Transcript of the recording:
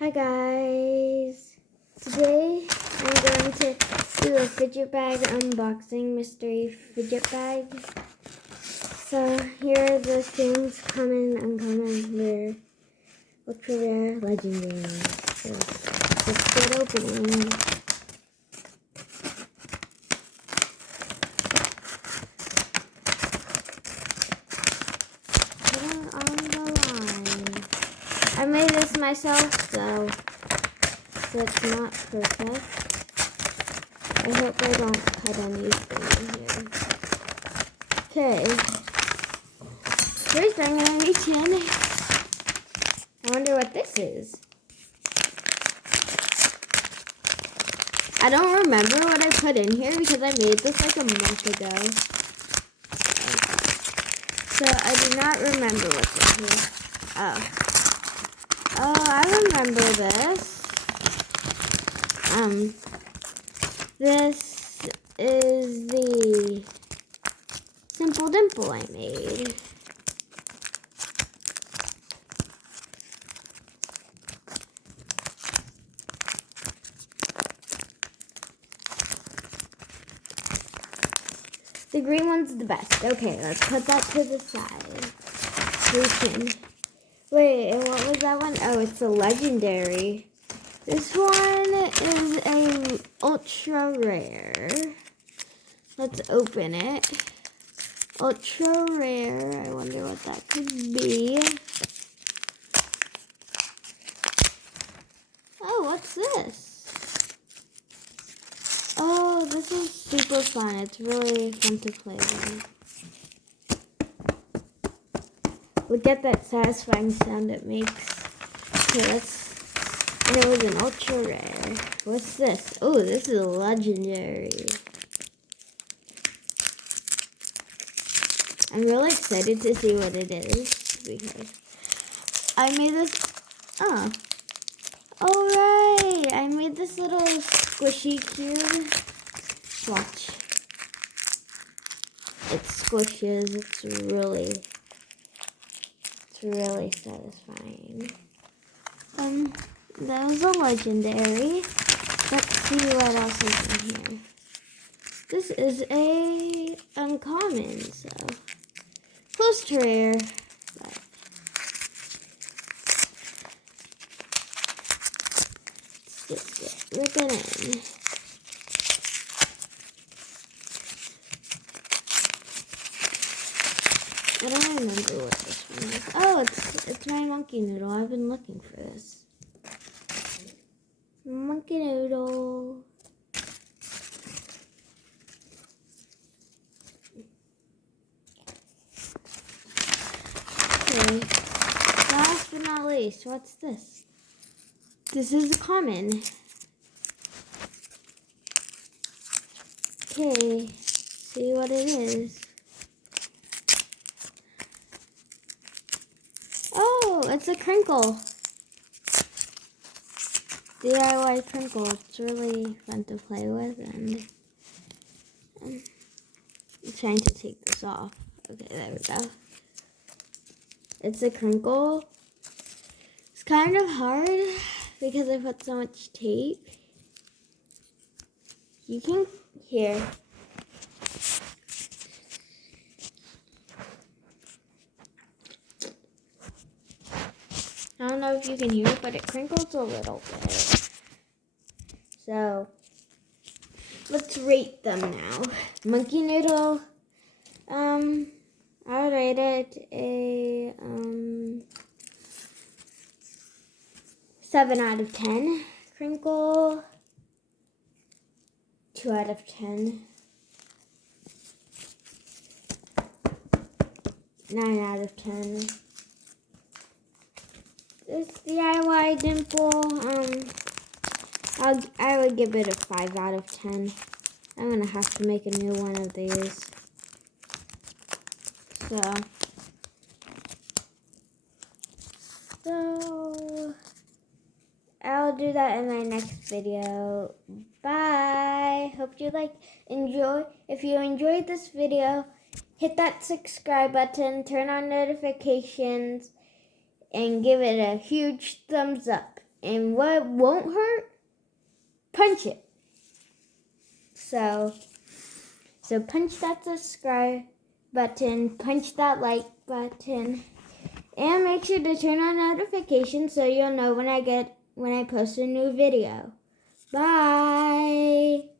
Hi guys! Today I'm going to do a fidget bag unboxing, mystery fidget bag. So here are the things, common, uncommon, rare, ultra rare, legendary. So let's get opening. Putting on the line. I made this myself, so it's not perfect. I hope I don't cut anything in here. Okay. First I'm gonna reach in. I wonder what this is. I don't remember what I put in here because I made this like a month ago. So I do not remember what's in here. Oh, I remember this. This is the simple dimple I made. The green one's the best. Okay, let's put that to the side. Wait, and what was that one? Oh, it's a legendary. This one is a ultra rare. Let's open it. Ultra rare. I wonder what that could be. Oh, what's this? Oh, this is super fun. It's really fun to play with. Look at that satisfying sound it makes. Okay, and it was an ultra rare. What's this? Oh, this is a legendary. I'm really excited to see what it is because I made this. Oh, right! I made this little squishy cube. Watch. It squishes. It's really satisfying. That was a legendary. Let's see what else is in here. This is a uncommon, so close to rare. But let's just rip it in. I don't remember what this one is. Oh, it's my monkey noodle. I've been looking for this. Monkey noodle. Okay. Last but not least, what's this? This is a common. Okay, see what it is. Oh, it's a crinkle. DIY crinkle. It's really fun to play with, and I'm trying to take this off. Okay, there we go. It's a crinkle. It's kind of hard because I put so much tape. You can hear. I don't know if you can hear it, but it crinkles a little bit. So, let's rate them now. Monkey noodle, I would rate it a 7 out of 10. Crinkle, 2 out of 10. 9 out of 10. This DIY dimple, I would give it a 5 out of 10. I'm gonna have to make a new one of these. So I'll do that in my next video. Bye. Hope you enjoy. If you enjoyed this video, hit that subscribe button, turn on notifications, and give it a huge thumbs up. And what won't hurt? Punch it. So punch that subscribe button, punch that like button, and make sure to turn on notifications so you'll know when I post a new video. Bye.